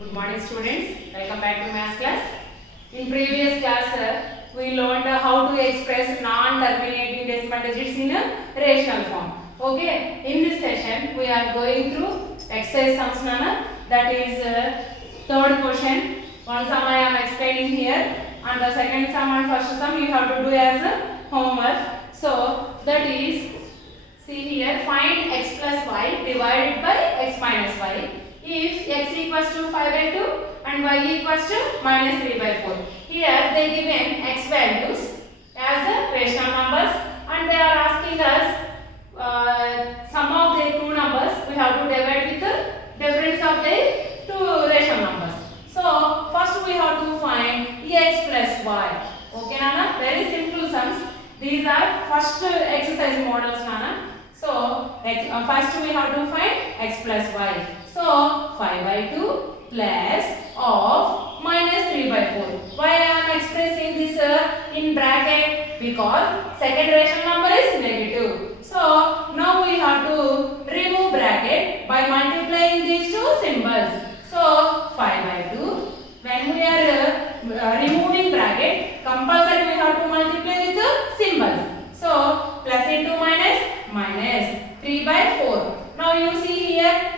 Good morning students, welcome back to math class. In previous class we learned how to express non-terminating decimal digits in a rational form. Okay, in this session we are going through exercise sums nana, that is third question. One sum I am explaining here and the second sum and first sum you have to do as homework. So that is, see here, find x plus y divided by x minus y if x equals to 5 by 2 and y equals to minus 3 by 4. Here they given x values as rational numbers and they are asking us sum of their two numbers. We have to divide with the difference of their two rational numbers. So first we have to find x plus y. Okay Nana, very simple sums. These are first exercise models Nana. So first we have to find x plus y. So 5 by 2 plus of minus 3 by 4. Why I am expressing this in bracket? Because second rational number is negative. So now we have to remove bracket by multiplying these two symbols. So 5 by 2. When we are removing bracket, compulsory we have to multiply with the symbols. So plus into minus, minus 3 by 4. Now you see here,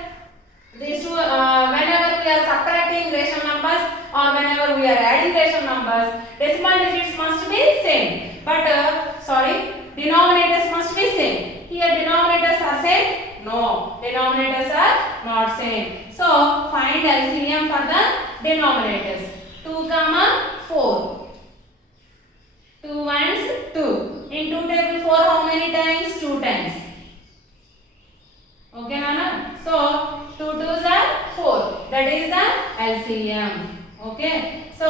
these two, whenever we are subtracting rational numbers or whenever we are adding rational numbers, decimal digits must be same. But denominators must be same. Here denominators are same? No, denominators are not same. So find LCM for the denominators. 2 comma 4. 2 ones 2. In 2 table 4 how many times? 2 times. Okay Nana? So 2 twos are 4. That is the LCM. Okay. So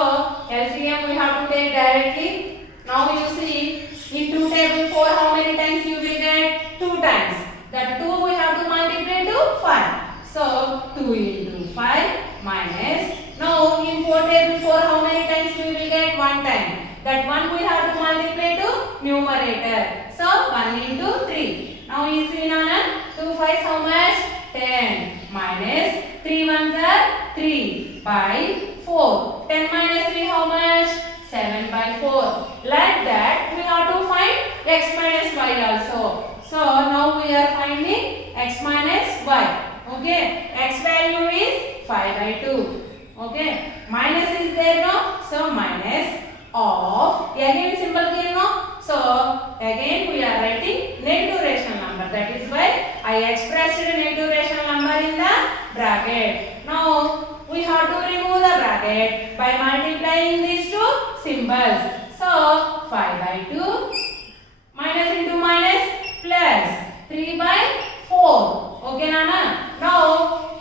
LCM we have to take directly. Now you see, in 2 table 4 how many times you will get? 2 times. That 2 we have to multiply to 5. So 2 into 5 minus. Now in 4 table 4 how many times we will get? 1 time. That 1 we have to multiply to numerator. So 1 into 3. Now you see Nana, 2 5 how much? 10 minus 3 ones are 3 by 4. 10 minus 3 how much? 7 by 4. Like that we have to find x minus y also. So now we are finding x minus y. Okay, x value is 5 by 2. Okay, minus is there no? So minus of, again symbol came no? So again we are writing negative rational number. That is why I expressed a negative rational number in the bracket. Now we have to remove the bracket by multiplying these two symbols. So 5 by 2 minus into minus plus 3 by 4. Okay Nana? Now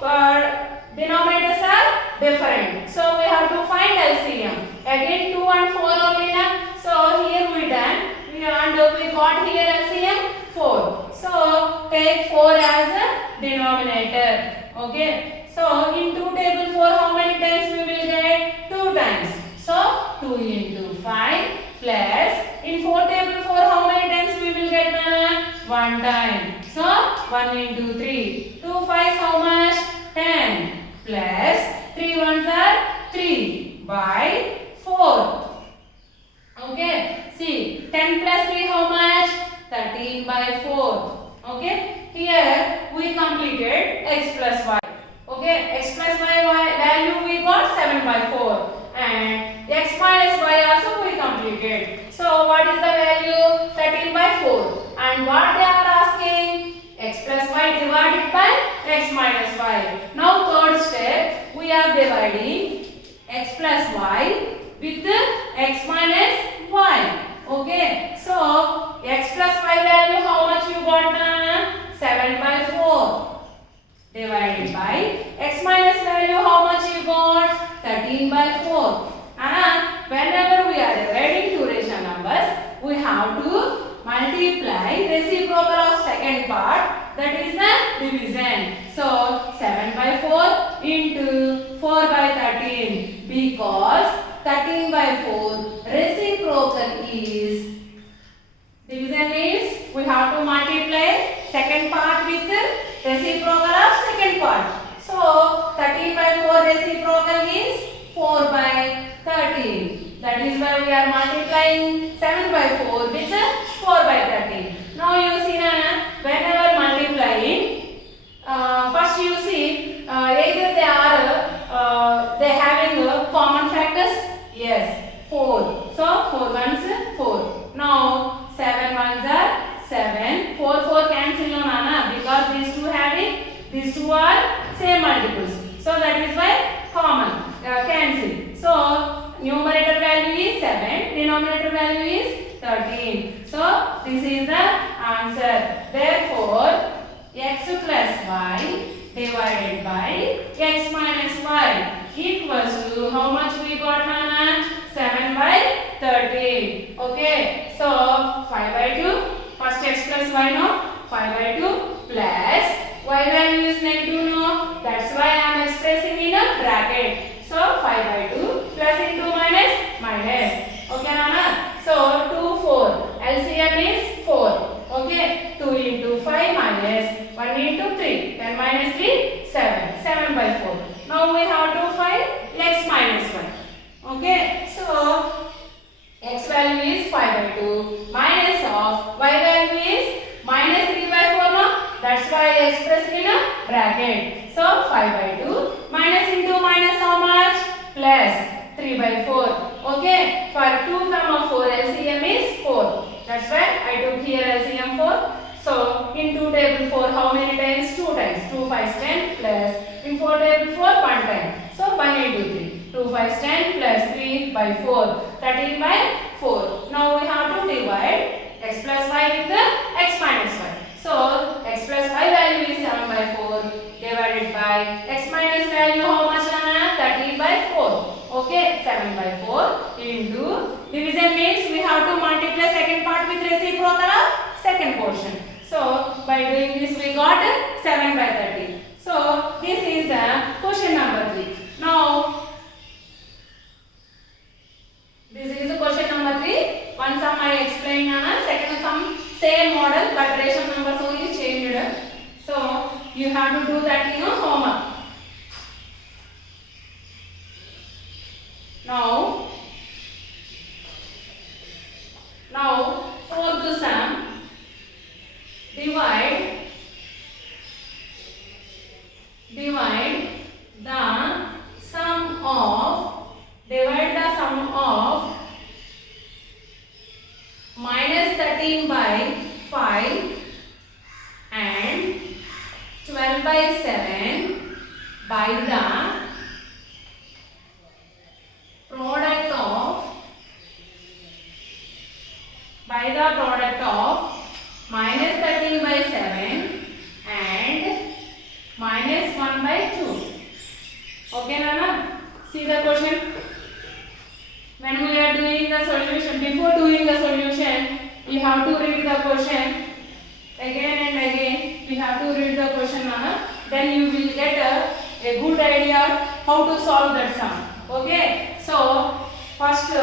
denominators are different. So we have to find LCM. Again 2 and 4 only na. So here we done. And we got here LCM 4. So take 4 as a denominator. Okay. So in 2 table 4 how many times we will get? 2 times. So 2 into 5 plus in 4 table 4 how many times we will get? 1 time. So 1 into 3. 2 5s how much? 10 plus 3 ones are 3 by 4. Okay, see 10 plus 3 how much? 13 by 4. Okay, here we completed x plus y. Okay, x plus y value we got 7 by 4 and x minus y also we completed. So what is the value? 13 by 4. And what they are asking? X plus y divided by x minus y. Now third step, we are dividing x plus y with x minus y. Okay, so x plus y value how much you got? 7 by 4 divided by x minus value how much you got? 13 by 4. And whenever we are dividing two rational numbers, we have to multiply reciprocal of second part, that is the division. So 7 by 4 into 4 by 13, because 13 by 4 reciprocal is, division means we have to multiply second part with reciprocal of second part. So 13 by 4 reciprocal Yes, 4. So 4 ones 4. Now 7 ones are 7. 4 4 cancel no Nana, because these two these two are same multiples. So that is why common cancel. So numerator value is 7, denominator value is 13. So this is the answer. Therefore x plus y divided by x minus y equals to how much we got, Nana? 7 by 13. Okay, so 5 by 2, first x plus y no, 5 by 2 plus y value is negative no, that's why I am expressing in a bracket. So 5 by 2 plus into minus. Okay, Nana? So 2 4, LCM is 4. Okay, 2 into 5 minus 1 into 3, 10 minus 3, 7. 7 by 4. Now we have to find x minus 1. Okay, so x value is 5 by 2 minus of y value is minus 3 by 4 no? That's why I expressed in a bracket. So 5 by 2 minus into minus how much? Plus 3 by 4. Okay, for 2 comma 4 LCM is 4. That's why I took here LCM 4. So in 2 table 4 how many times? 2 times. 2 5s 10 plus in 4 table 4 1 time. So 1 into 3. 2 5s 10 plus 3 by 4. 13 by 4. Now we have to divide x plus y with the x minus y. So x plus y value is 7 by 4 divided by x minus value how much, Anna? 13 by 4. Okay, 7 by 4 into division means we have to multiply second part with reciprocal of second portion. So by doing this we got 7 by 13. So this is the question number 3. Now this is the question number 3. One sum I explained, Nana. Second sum same model but ration numbers only changed. So you have to do that in your homework. Now fourth sum, divide the sum of minus 13 by 5 and 12 by 7 by the product of minus 13 by 7 and minus 1 by 2. Okay, Nana? See the question. When we are doing the solution, before doing the solution, we have to read the question again and again. We have to read the question, Nana. Then you will get a good idea how to solve that sum. Okay? So first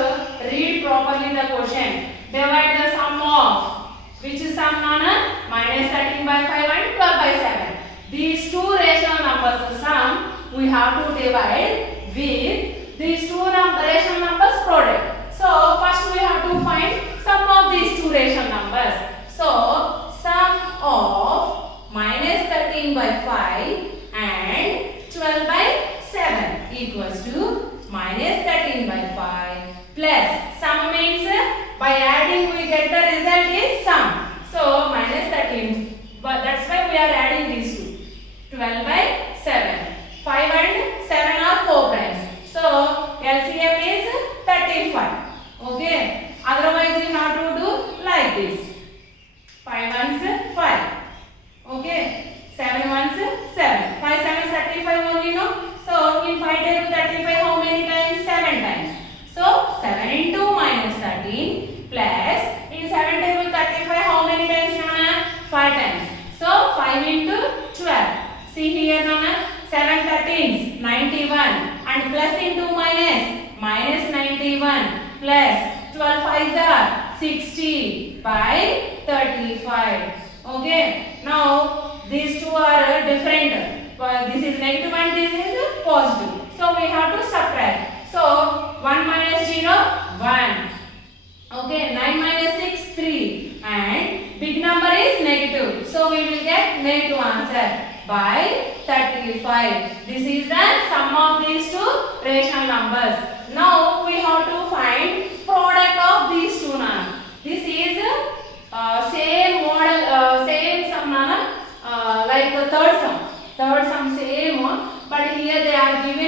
read properly the question. Divide the sum of which is sum, Nana? Minus 13 by 5 and 12 by 7. These two rational numbers sum we have to divide with these two rational numbers product. So first we have to find sum of these two rational numbers. So sum of minus 13 by 5 and 12 by 7 equals to minus 13 by 5 plus sum means by adding we get the result is sum. So minus 13, but that's why we are adding these two. 12 by 7. 5 and 7 are co-primes. So LCM is 35. Okay. Otherwise you have to do like this. 5 ones 5. Okay. 7 ones 7. 5 7 35 only, no? So in 5 table 35 how many times? 7 times. So 7 into minus 13 plus in 7 table 35 how many times, Nana? 5 times. So 5 into 12. See here, Nana. 7 13s 91 and plus into minus 91 plus 12 5s are 60 by 35. Okay. Now these two are different. This is negative and this is positive. So we have to subtract. So 1 minus 0 1. Okay. 9 minus 6 3 and big number is negative. So we will get negative answer by 35. This is the sum of these two rational numbers. Now we have to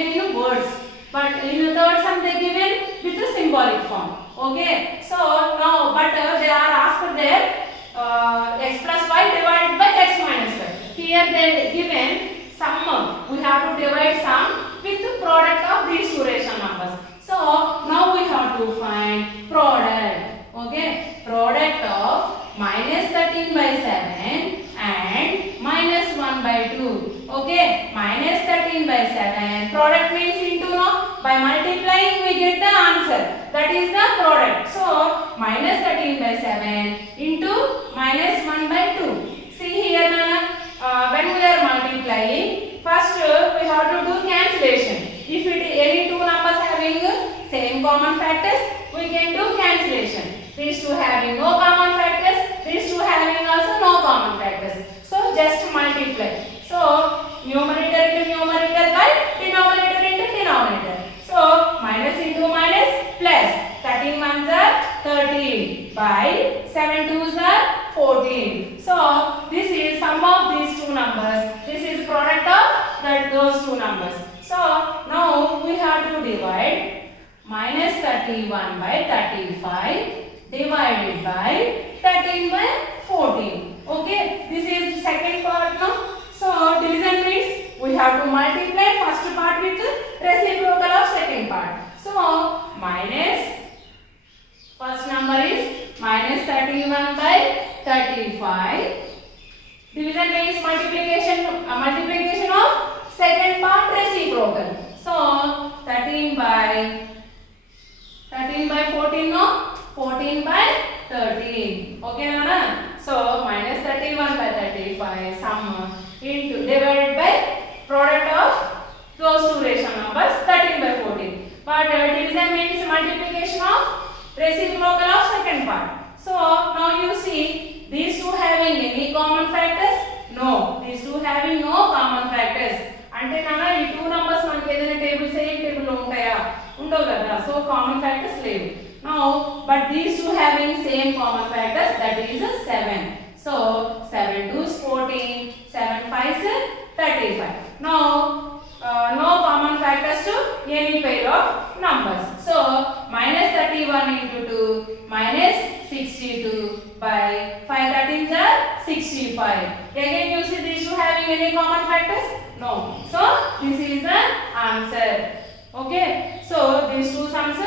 given in words, but in the third sum they given with the symbolic form. Okay, so now but they are asked their x plus y divided by x minus y. Here they given sum, we have to divide sum with the product of these two rational numbers. So now we have to find product. Okay, product of minus 13 by 7 and minus 1 by 2. Okay, minus 13 by 7, product means into, no, by multiplying we get the answer, that is the product. So minus 13 by 7 into minus 1 by 2. See here, when we are multiplying, first we have to do cancellation. If it any two numbers having same common factors, we can do cancellation. These two having no common factors, these two having also no common factors. So just multiply. So numerator into numerator by denominator into denominator. So minus into minus plus 13 ones are 13 by 7 twos are 14. So this is sum of these two numbers. This is product of those two numbers. So now we have to divide minus 31 by 35 divided by 13 by 14. Okay, this is the second part now. So division means we have to multiply first part with reciprocal of second part. So minus, first number is minus 31 by 35. Division means multiplication of second part reciprocal. So 13 by 14, no, 14 by 13. Okay, Nana? So minus 31 by 35 sum into divided by product of those two rational numbers 13 by 14. But division means multiplication of reciprocal of second part. So now you see these two having any common factors? No, these two having no common factors. అంటే నాన్న ఈ two numbers మనకి ఏదైనా table same table లో ఉంటాయా? ఉండవు కదా. So common factors లేవు. Now but these two having same common factors, that is 7. So 7 2s 14, 7 5s 35. Now no common factors to any pair of numbers. So minus 31 into 2 minus 62 by 5 13s are 65. Again you see these two having any common factors? No. So this is the answer. Okay. So these two sums